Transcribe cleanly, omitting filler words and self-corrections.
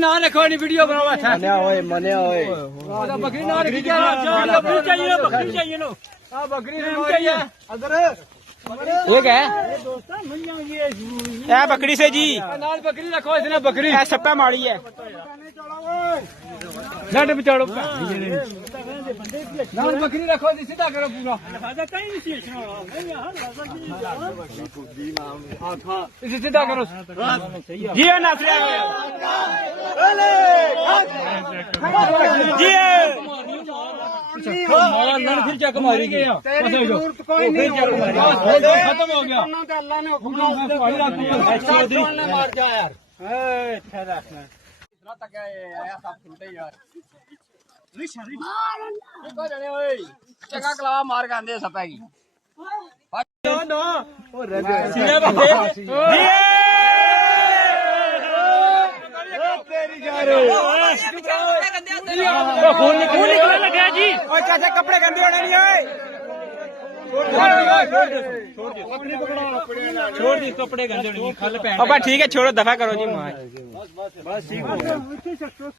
ना रखो नहीं वीडियो बनाओ अच्छा मने होए बकरी ना रखी बकरी चाहिए लो हां बकरी चाहिए अदर ये क्या है ये बकरी से जी नाल बकरी रखो इसने बकरी ये सप्पा माड़ी है झट बिचारो नाल बकरी रखो सीधा करो पूरा इसे सीधा करो जी नासरिया जी फिर चक मारी गया खत्म हो गया अल्लाह ने हुक्म मार जा यार चंगा कला मार के आंदे सपा की लगा जी और चाचा कपड़े गंदे होने नहीं होए छोड़ दी कपड़े गंदे होने खल पैन ठीक है छोड़ो दफा करो जी मां बस ठीक हो गया